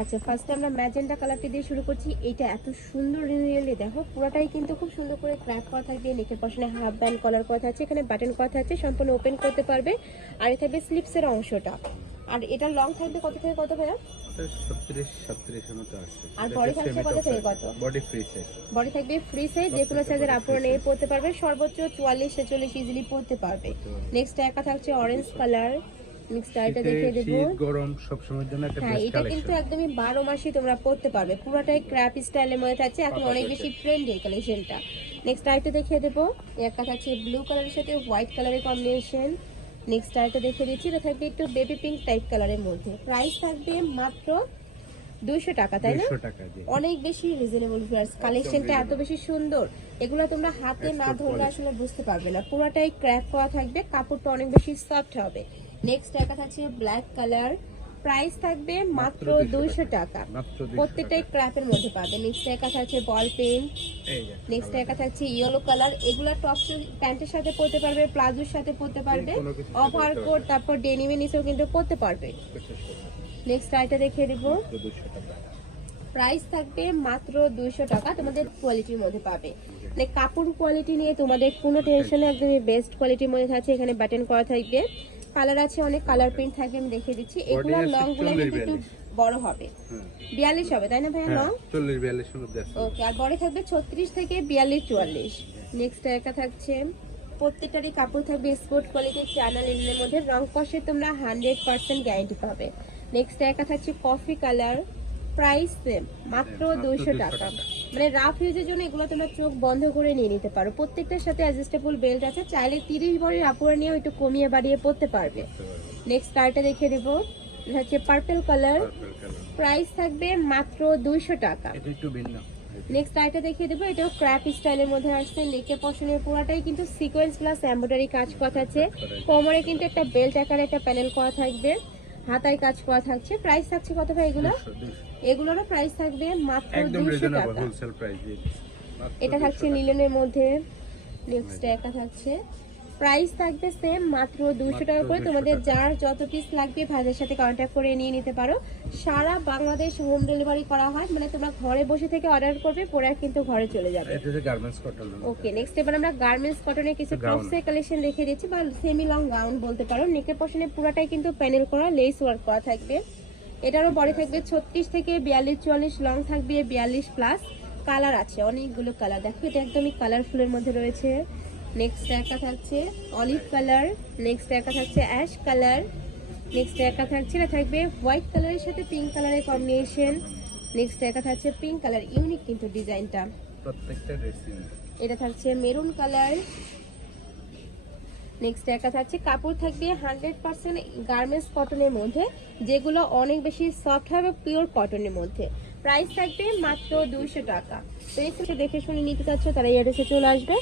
আচ্ছা ফার্স্টে আমরা ম্যাজেন্টা কালারটি দিয়ে শুরু করছি। এটা এত সুন্দর রিয়েলি দেখো, পুরোটাই কিন্তু খুব সুন্দর করে ক্র্যাপ করা থাকবে। নেকের পশনে হাফ ব্যান্ড কলার করা আছে, এখানে বাটন করা আছে, সম্পূর্ণ ওপেন করতে পারবে। আর এটা থাকবে স্লিপসের অংশটা। আর এটা লং থাকবে কত থেকে কত ভাইয়া? 37 এর মতো আছে। আর বডি থাকছে কত থেকে কত? Body free size. বডি থাকবে ফ্রি সাইজ, যে কোনো সাইজের আপুরা নিয়ে পড়তে পারবে, সর্বোচ্চ 44-46 ইজিলি পড়তে পারবে। নেক্সট একা থাকছে অরেঞ্জ কালার। নেক্সট এটা দেখিয়ে দেব। শীত গরম সব সময়ের জন্য একটা হ্যাঁ, বেস্ট এটা কালেকশন। কিন্তু একদমই 12 মাসই তোমরা পড়তে পারবে। পুরোটাই ক্র্যাপ স্টাইলের মধ্যে থাকছে, এখন অনেক বেশি ট্রেন্ডি এই কালেকশনটা। নেক্সট আইটা দেখিয়ে দেবো। একটা থাকছে ব্লু কালারের সাথে হোয়াইট কালারের কম্বিনেশন। নেক্সট আইটা দেখিয়ে দিচ্ছি, এটা থাকবে একটু বেবি পিঙ্ক টাইপ কালারের মধ্যে। প্রাইস থাকবে মাত্র 200 টাকা, তাই না? 200 টাকা দিয়ে। অনেক বেশি রিজনেবল প্রাইস। কালেকশনটা এত বেশি সুন্দর, এগুলো তোমরা হাতে না ধরলে আসলে বুঝতে পারবে না। পুরোটাই ক্র্যাপ করা থাকবে, কাপড়টা অনেক বেশি সফট হবে। নেক্সট একটা থাকছে ব্ল্যাক কালার। প্রাইস থাকবে মাত্র 200 টাকা। প্রত্যেকটাই ক্র্যাপের মধ্যে পাবে। নেক্সট একটা থাকছে বল পেন। নেক্সট একটা থাকছে ইয়েলো কালার। এগুলা টপ প্যান্টের সাথে পরতে পারবে, প্লাজোর সাথে পরতে পারবে, ওভারকোট তারপর ডেনিমের নিচেও কিন্তু পরতে পারবে। নেক্সট আইটা দেখিয়ে দিব। প্রাইস থাকবে মাত্র 200 টাকা। তোমাদের কোয়ালিটির মধ্যে পাবে, মানে কাপড় কোয়ালিটি নিয়ে তোমাদের কোনো টেনশন নেই, একদমই বেস্ট কোয়ালিটির মধ্যে থাকছে। এখানে বাটন করা থাকবে, কালার আছে অনেক, কালার প্রিন্ট থাকবে। আমি দেখিয়ে দিচ্ছি। এগুলো লং গুলো কিন্তু একটু বড় হবে, 42 হবে, তাই না ভাইয়া? লং 40-42 এর মধ্যে আছে। ওকে। আর বড় থাকবে 36 থেকে 42-44। নেক্সট একটা থাকছে, প্রত্যেকটারই কাপড় থাকবে স্পোর্ট কোয়ালিটির চায়না লিনেনের মধ্যে। রং কষে তোমরা 100% গ্যারান্টি পাবে। নেক্সট একটা থাকছে কফি কালার। প্রাইস সেম, মাত্র 200 টাকা। মানে রাফ ইউজের জন্য এগুলো তোমরা চোখ বন্ধ করে নিয়ে নিতে পারো। প্রত্যেকটার সাথে অ্যাডজাস্টেবল বেল্ট আছে, চাইলে 30 বড়ির আপুরা নিয়ে একটু কমিয়ে বাড়িয়ে পড়তে পারবে। নেক্সট কালারটা দেখিয়ে দেবো, এটা হচ্ছে পার্পল কালার। প্রাইস থাকবে মাত্র 200 টাকা। এটা একটু ভিন্ন। নেক্সট আইটা দেখিয়ে দেবো, এটাও ক্র্যাপ স্টাইলের মধ্যে আসছে। নেকের পশনের পুরাটাই কিন্তু সিকোয়েন্স প্লাস এমব্রয়ডারি কাজ করা আছে। কোমরে কিন্তু একটা বেল্ট আকারে একটা প্যানেল করা থাকবে, হাতায় কাজ করা থাকছে। প্রাইস থাকছে কত ভাই এগুলো? এগুলোরও প্রাইস থাকবে মাত্র 200 টাকা। হোলসেল প্রাইস দিয়ে। এটা থাকছে লিলেনের মধ্যে। নেক্সট একা থাকছে, প্রাইস থাকবে সেম, মাত্র 200 টাকা করে। তোমাদের যার যত পিস লাগবে ভাইদের সাথে কন্ট্যাক্ট করে নিয়ে নিতে পারো। সারা বাংলাদেশ হোম ডেলিভারি করা হয়, মানে তোমরা ঘরে বসে থেকে অর্ডার করবে, পরে কিন্তু ঘরে চলে যাবে। এটা হচ্ছে গার্মেন্টস কটন। ওকে। নেক্সট এবার আমরা গার্মেন্টস কটনের কিছু টপসের কালেকশন দেখে দিচ্ছি, বা সেমি লং গাউন বলতে পারো। নেকের পশনে পুরোটাই কিন্তু প্যানেল করা, লেস ওয়ার্ক করা থাকবে। এটারও বডি থাকবে 36 থেকে 42-44, লং থাকবে 42 প্লাস। কালার আছে অনেকগুলো কালার, দেখো এটা একদমই কালারফুলের মধ্যে রয়েছে। নেক্সট একটা থাকছে অলিভ কালার। নেক্সট একটা থাকছে অ্যাশ কালার। নেক্সট একটা থাকছে, এটা থাকবে হোয়াইট কালারের সাথে পিঙ্ক কালারের কম্বিনেশন। নেক্সট একটা থাকছে পিঙ্ক কালার, ইউনিক কিন্তু ডিজাইনটা। প্রত্যেকটা ড্রেসিং। এটা থাকছে মেরুন কালার। নেক্সট একটা থাকছে, কাপড় থাকবে 100% গার্মেন্টস কটনের মধ্যে, যেগুলো অনেক বেশি সফট হবে, পিওর কটনের মধ্যে। প্রাইস থাকবে মাত্র 200 টাকা। তো এই দেখে শুনে নিতে চাচ্ছ তারা এই অ্যাড্রেসে চলে আসবে।